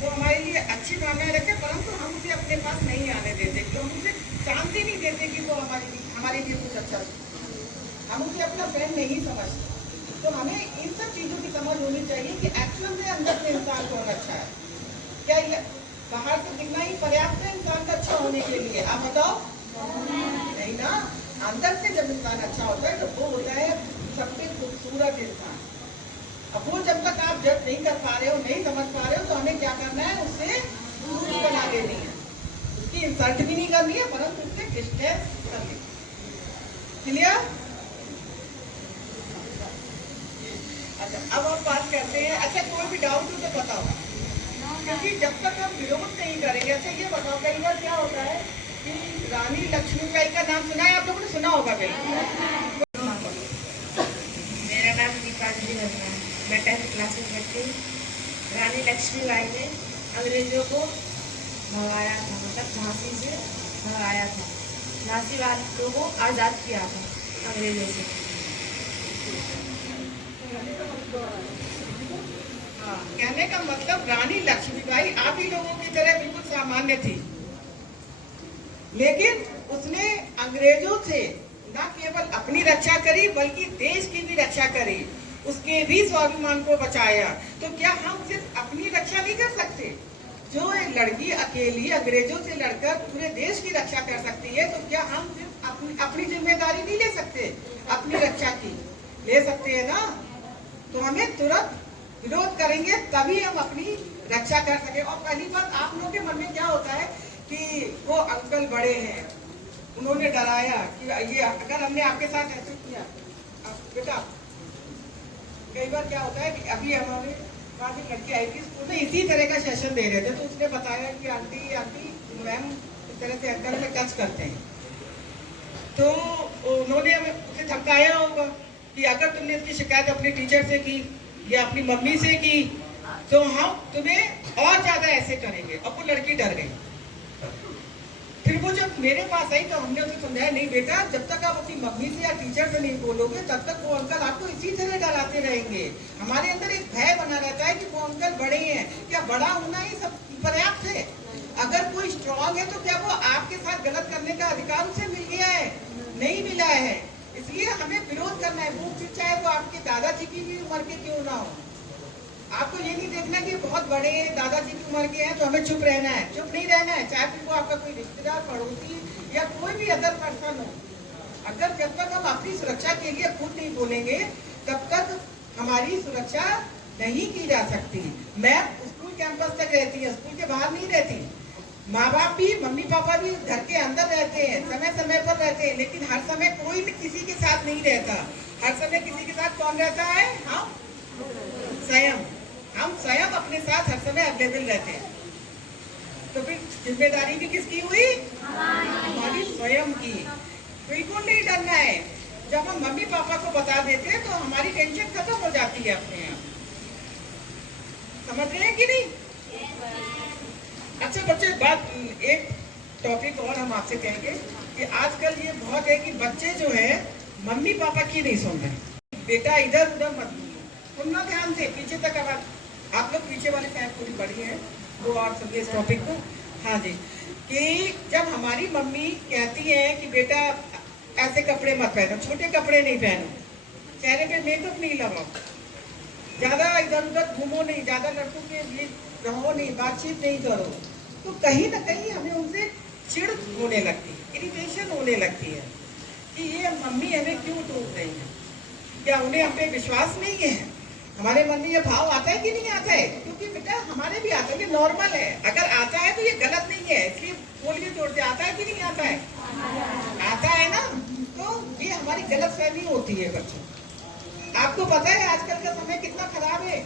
वो हमारे लिए अच्छी भावनाएं रखे, परंतु हम उसे अपने पास नहीं आने देते, तो हम उसे शांति नहीं देते कि वो हमारे लिए कुछ अच्छा, हम उसे अपना फ्रेंड नहीं समझते। तो हमें इन सब चीज़ों की समझ होनी चाहिए कि एक्चुअल में अंदर से इंसान कौन अच्छा है। क्या ये बाहर से दिखना ही पर्याप्त है इंसान का अच्छा होने के लिए? आप बताओ। नहीं ना, अंदर से जब इंसान अच्छा होता है तो वो होता है सबसे खूबसूरत इंसान। अब वो जब तक आप जज नहीं कर पा रहे हो, नहीं समझ पा रहे हो, तो हमें क्या करना है, उससे दूरी बना देनी है, उसकी इंसल्ट भी नहीं करनी है, परंतु उससे डिस्टेंस करनी है। क्लियर? अच्छा, अब हम बात करते हैं। अच्छा, कोई भी डाउट हो तो बताओ, क्योंकि जब तक हम विरोध नहीं करेंगे। अच्छा ये बताओ, कई बार क्या होता है कि रानी लक्ष्मीबाई का नाम सुना है आप लोगों ने? सुना होगा बिल्कुल। मेरा नाम दीपांजलि वर्मा है, मैं 10th क्लास में पढ़ती हूँ। रानी लक्ष्मीबाई ने अंग्रेजों को भगाया था, मतलब झांसी से भगाया था, झांसी वालों को आज़ाद किया था अंग्रेजों से। हाँ, कहने का मतलब रानी लक्ष्मीबाई आप ही लोगों की तरह बिल्कुल सामान्य थी, लेकिन उसने अंग्रेजों से न केवल अपनी रक्षा करी बल्कि देश की भी रक्षा करी, उसके भी स्वाभिमान को बचाया। तो क्या हम सिर्फ अपनी रक्षा नहीं कर सकते? जो एक लड़की अकेली अंग्रेजों से लड़कर पूरे देश की रक्षा कर सकती है, तो क्या हम सिर्फ अपनी जिम्मेदारी नहीं ले सकते? अपनी रक्षा की ले सकते हैं ना। तो हमें तुरंत विरोध करेंगे तभी हम अपनी रक्षा कर सके। और पहली बात, आप लोगों के मन में क्या होता है कि वो अंकल बड़े हैं, उन्होंने डराया कि ये अगर हमने आपके साथ ऐसे किया। बेटा कई बार क्या होता है कि अभी हमारे पास एक लड़की आई थी, स्कूल में इसी तरह का सेशन दे रहे थे, तो उसने बताया कि आंटी आंटी मैम इस तरह से अंकल में टच करते हैं। तो उन्होंने हमें उसे धमकाया होगा कि अगर तुमने इसकी शिकायत अपने टीचर से की या अपनी मम्मी से की तो हम तुम्हें और ज्यादा ऐसे करेंगे। अब वो लड़की डर गई। फिर वो जब मेरे पास आई तो हमने उसे समझाया, नहीं बेटा, जब तक आप अपनी मम्मी से या टीचर से नहीं बोलोगे तब तक वो अंकल आपको इसी तरह डराते रहेंगे। हमारे अंदर एक भय बना रहता है कि वो अंकल बड़े हैं, क्या बड़ा होना ही सब पर्याप्त है? अगर कोई स्ट्रांग है तो क्या वो आपके साथ गलत करने का अधिकार उसे मिल गया है? नहीं मिला है। इसलिए हमें विरोध करना है, वो फिर चाहे वो आपके दादाजी की भी उम्र के क्यों ना हो। आपको ये नहीं देखना कि बहुत बड़े हैं, दादाजी की उम्र के हैं तो हमें चुप रहना है। चुप नहीं रहना है, चाहे फिर वो आपका कोई रिश्तेदार, पड़ोसी या कोई भी अदर पर्सन हो। अगर जब तक हम अपनी सुरक्षा के लिए खुद नहीं बोलेंगे तब तक हमारी सुरक्षा नहीं की जा सकती। मैं स्कूल कैंपस तक रहती है, स्कूल के बाहर नहीं रहती। माँ बाप भी, मम्मी पापा भी घर के अंदर रहते हैं, समय समय पर रहते हैं, लेकिन हर समय कोई भी किसी के साथ नहीं रहता। हर समय किसी के साथ कौन रहता है? हम स्वयं। हम स्वयं अपने साथ हर समय अवेलेबल रहते हैं। तो फिर जिम्मेदारी भी किसकी हुई? हमारी स्वयं की। बिल्कुल नहीं डरना है। जब हम मम्मी पापा को बता देते हैं तो हमारी टेंशन खत्म हो जाती है अपने आप। समझ रहे हैं कि नहीं? अच्छा बच्चे, बात एक टॉपिक और हम आपसे कहेंगे कि आजकल ये बहुत है कि बच्चे जो है मम्मी पापा की नहीं सुन रहे। बेटा इधर उधर मत सुनना, ध्यान से पीछे तक आवाज। आप लोग पीछे वाले शायद पूरी पढ़ी है वो और समझिए इस टॉपिक को। हाँ जी, कि जब हमारी मम्मी कहती है कि बेटा ऐसे कपड़े मत पहनो, छोटे कपड़े नहीं पहनो, चेहरे पे मेकअप नहीं लगाओ, ज्यादा इधर उधर घूमो नहीं, ज्यादा लड़कों के लिए रहो नहीं, बातचीत नहीं करो, तो कहीं ना कहीं हमें उनसे चिढ़ होने लगती है, इरिटेशन होने लगती है कि ये मम्मी हमें क्यों टोक रही है। क्या उन्हें हम पे विश्वास नहीं है? हमारे मन में ये भाव आता है कि नहीं आता है? क्योंकि बेटा हमारे भी आता है, ये नॉर्मल है। अगर आता है तो ये गलत नहीं है, इसलिए बोलिए जोड़ से, आता है कि नहीं आता है? आता है ना। तो ये हमारी गलत फहमी होती है बच्चों। आपको पता है आजकल का समय कितना खराब है।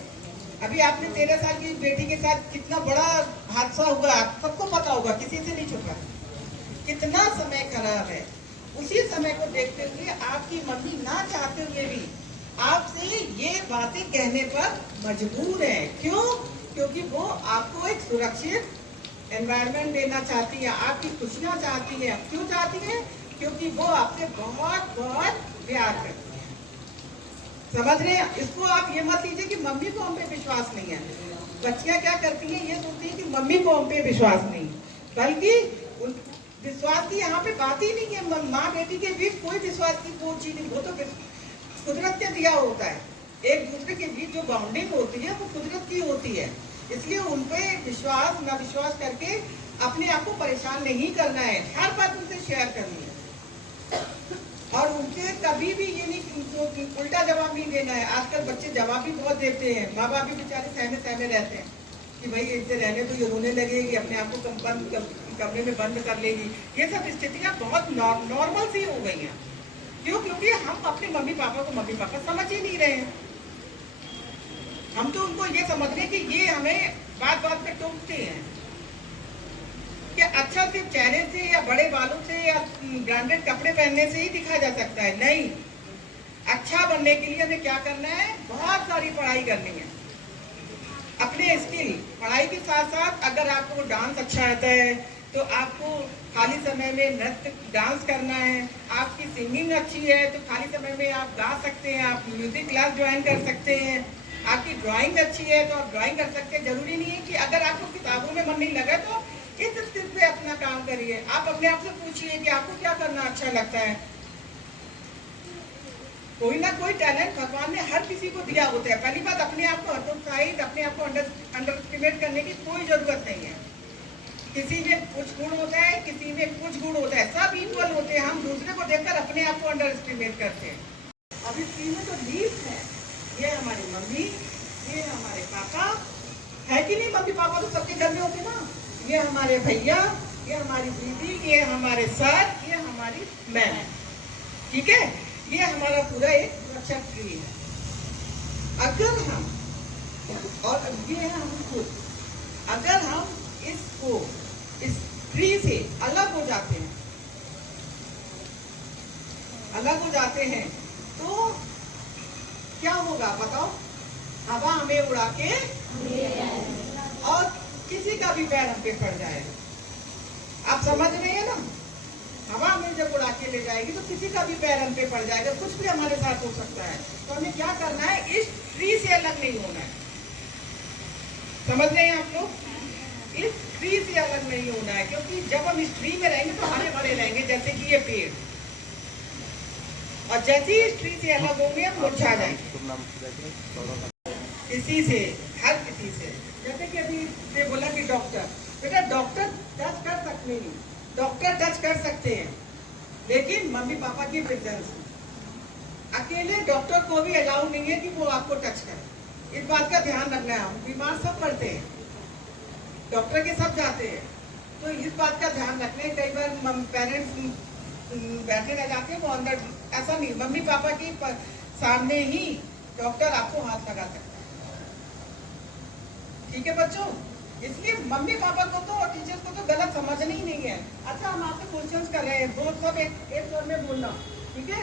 अभी आपने 13 साल की बेटी के साथ कितना बड़ा हादसा हुआ, आप सबको पता होगा, किसी से नहीं छुपा। कितना समय खराब है। उसी समय को देखते हुए आपकी मम्मी ना चाहते हुए भी आपसे ये बातें कहने पर मजबूर है। क्यों? क्योंकि वो आपको एक सुरक्षित एनवायरनमेंट देना चाहती है, आपकी खुशियां चाहती है। क्यों चाहती है? क्योंकि वो आपसे बहुत बहुत प्यार करती है। समझ रहे हैं? इसको आप ये मत लीजिए कि मम्मी को हम पे विश्वास नहीं है। बच्चियां क्या करती हैं, ये सोचती है मम्मी को हम पे विश्वास नहीं, बल्कि विश्वास की यहाँ पे बात ही नहीं है। माँ बेटी के बीच कोई विश्वास की कोई चीज नहीं, वो तो कुदरत ने दिया होता है। एक दूसरे के बीच जो बाउंडिंग होती है वो कुदरत की होती है, इसलिए उन पे विश्वास न विश्वास करके अपने आप को परेशान नहीं करना है। हर बात उनसे शेयर करनी है और उनसे कभी भी ये नहीं उल्टा जवाब नहीं देना है। आजकल बच्चे जवाब भी बहुत देते हैं, माँ बाप भी बेचारे सहमे सहमे रहते हैं कि भाई इसे रहने तो ये रोने लगेगी, अपने आप को कमरे में बंद कर लेगी। ये सब स्थितियाँ बहुत नॉर्मल सी हो गई हैं। क्यों? क्योंकि हम अपने मम्मी पापा को मम्मी पापा समझ ही नहीं रहे हैं। हम तो उनको ये समझ रहे हैं कि ये हमें बात बात पे टोकते हैं कि अच्छा सिर्फ चेहरे से या बड़े बालों से या ब्रांडेड कपड़े पहनने से ही दिखा जा सकता है। नहीं, अच्छा बनने के लिए हमें क्या करना है? बहुत सारी पढ़ाई करनी है। अपने स्किल पढ़ाई के साथ साथ अगर आपको डांस अच्छा आता है तो आपको खाली समय में नृत्य डांस करना है। आपकी सिंगिंग अच्छी है तो खाली समय में आप गा सकते हैं, आप म्यूजिक क्लास ज्वाइन कर सकते हैं। आपकी ड्राइंग अच्छी है तो आप ड्राइंग कर सकते हैं। जरूरी नहीं है कि अगर आपको किताबों में मन नहीं लगा तो इस स्थिति पे अपना काम करिए। आप अपने आप से पूछिए कि आपको क्या करना अच्छा लगता है। कोई ना कोई टैलेंट भगवान ने हर किसी को दिया होता है। पहली बात, अपने आप को हतोत्साहित, अपने आप को अंडर एस्टिमेट करने की कोई जरूरत नहीं है। किसी में कुछ गुण होता है, किसी में कुछ गुण होता है, सब इक्वल होते हैं। हम दूसरे को देखकर अपने आप को अंडर एस्टिमेट करते हैं। अभी स्क्रीन में जो लीव्स है, ये हमारी मम्मी, ये हमारे पापा है कि नहीं? मम्मी पापा तो सबके घर में होते ना। ये हमारे भैया, ये हमारी दीदी, ये हमारे सर, ये हमारी मैम। ठीक है, ये हमारा पूरा एक सुरक्षा ट्री है। अगर हम और ये है हम खुद, अगर हम इसको इस ट्री से अलग हो जाते हैं तो क्या होगा बताओ? हवा हमें उड़ा के और किसी का भी पैर हम पे पड़ जाएगा। आप समझ रहे हैं ना? हवा हमें जब उड़ा के ले जाएगी तो किसी का भी पैर हम पे पड़ जाएगा, कुछ भी हमारे साथ हो सकता है। तो हमें क्या करना है? इस ट्री से अलग नहीं होना है। समझ रहे हैं आप लोग? इस ट्री से अलग नहीं होना है, क्योंकि जब हम इस ट्री में रहेंगे तो हरे भरे रहेंगे, जैसे कि ये पेड़। और जैसे ही इस ट्री से अलग होंगे हम मुरझा जाएंगे। किसी से, हर किसी से। जैसे कि अभी ने बोला कि डॉक्टर, बेटा डॉक्टर टच कर सकते नहीं, डॉक्टर टच कर सकते हैं, लेकिन मम्मी पापा की प्रेजेंस में अकेले डॉक्टर को भी अलाउ नहीं है कि वो आपको टच करे। इस बात का ध्यान रखना है। बीमार सब पड़ते हैं, डॉक्टर के सब जाते हैं, तो इस बात का ध्यान रखना है। कई बार पेरेंट्स बैठे रह जाते हैं, वो अंदर, ऐसा नहीं। मम्मी पापा की सामने ही डॉक्टर आपको हाथ लगा सकता है। ठीक है बच्चों? इसलिए मम्मी पापा को तो और टीचर्स को तो गलत समझना ही नहीं है। अच्छा, हम आपसे क्वेश्चंस कर रहे हैं, दो सब एक स्वर में बोलना, ठीक है?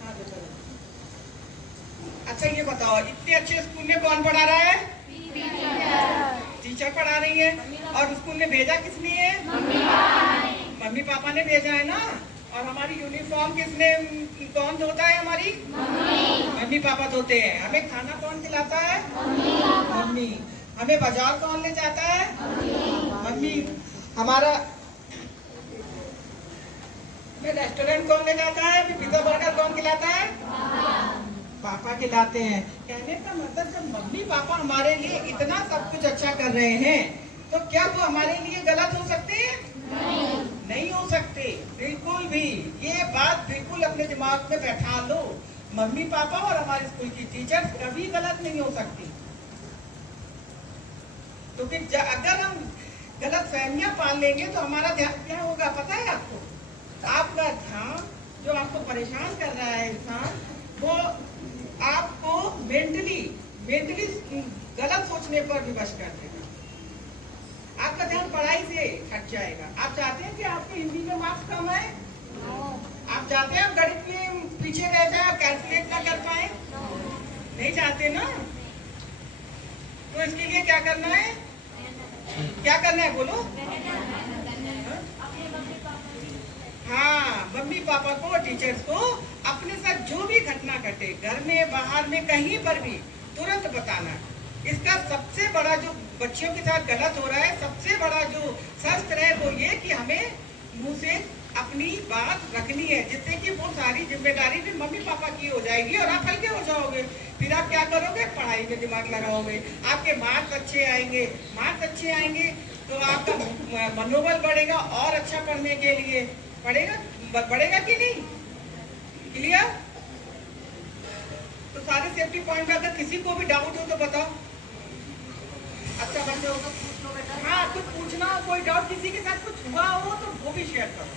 हाँ देखो। अच्छा ये बताओ, इतने अच्छे स्कूल में कौन पढ़ा रहा है? टीचर पढ़ा रही है। और स्कूल में भेजा किसने है? मम्मी पापा ने भेजा है ना। और हमारी यूनिफॉर्म कौन धोता है? हमारी मम्मी पापा धोते हैं। हमें खाना कौन खिलाता है? मम्मी। हमें बाजार कौन ले जाता है? मम्मी। हमारा रेस्टोरेंट कौन ले जाता है? पिज्जा बर्गर कौन खिलाता है? पापा खिलाते हैं। कहने का मतलब जब मम्मी पापा हमारे लिए इतना सब कुछ अच्छा कर रहे हैं तो क्या वो हमारे लिए गलत हो सकते हैं? नहीं हो सकते, बिल्कुल भी। ये बात बिल्कुल अपने दिमाग में बैठा लो। मम्मी पापा और हमारे स्कूल की टीचर्स कभी गलत नहीं हो सकती। तो फिर अगर हम गलत फहमियां पाल लेंगे तो हमारा ध्यान क्या होगा पता है आपको? आपका ध्यान जो आपको परेशान कर रहा है इंसान, वो आपको मेंटली गलत सोचने पर विवश कर देगा। आपका ध्यान पढ़ाई से हट जाएगा। आप चाहते हैं कि आपके हिंदी में मार्क्स कम आए? आप चाहते हैं आप गणित में पीछे रह जाए, आप कैलकुलेट ना कर पाए? नहीं चाहते ना। तो इसके लिए क्या करना है? क्या करना है बोलो? हाँ, मम्मी पापा को, टीचर्स को अपने साथ जो भी घटना घटे, घर में बाहर में कहीं पर भी, तुरंत बताना। इसका सबसे बड़ा जो बच्चियों के साथ गलत हो रहा है, सबसे बड़ा जो शस्त्र है वो ये कि हमें मुंह से अपनी बात रखनी है, जिससे कि वो सारी जिम्मेदारी भी मम्मी पापा की हो जाएगी और आप हल्के हो जाओगे। फिर आप क्या करोगे, पढ़ाई में दिमाग लगाओगे, आपके मार्क्स अच्छे आएंगे। मार्क्स अच्छे आएंगे तो आपका मनोबल बढ़ेगा और अच्छा पढ़ने के लिए बढ़ेगा कि नहीं? क्लियर? तो सारे सेफ्टी पॉइंट में अगर किसी को भी डाउट हो तो बताओ। अच्छा बच्चों, हाँ कुछ पूछना हो, कोई डाउट किसी के साथ कुछ हुआ हो तो वो भी शेयर करो।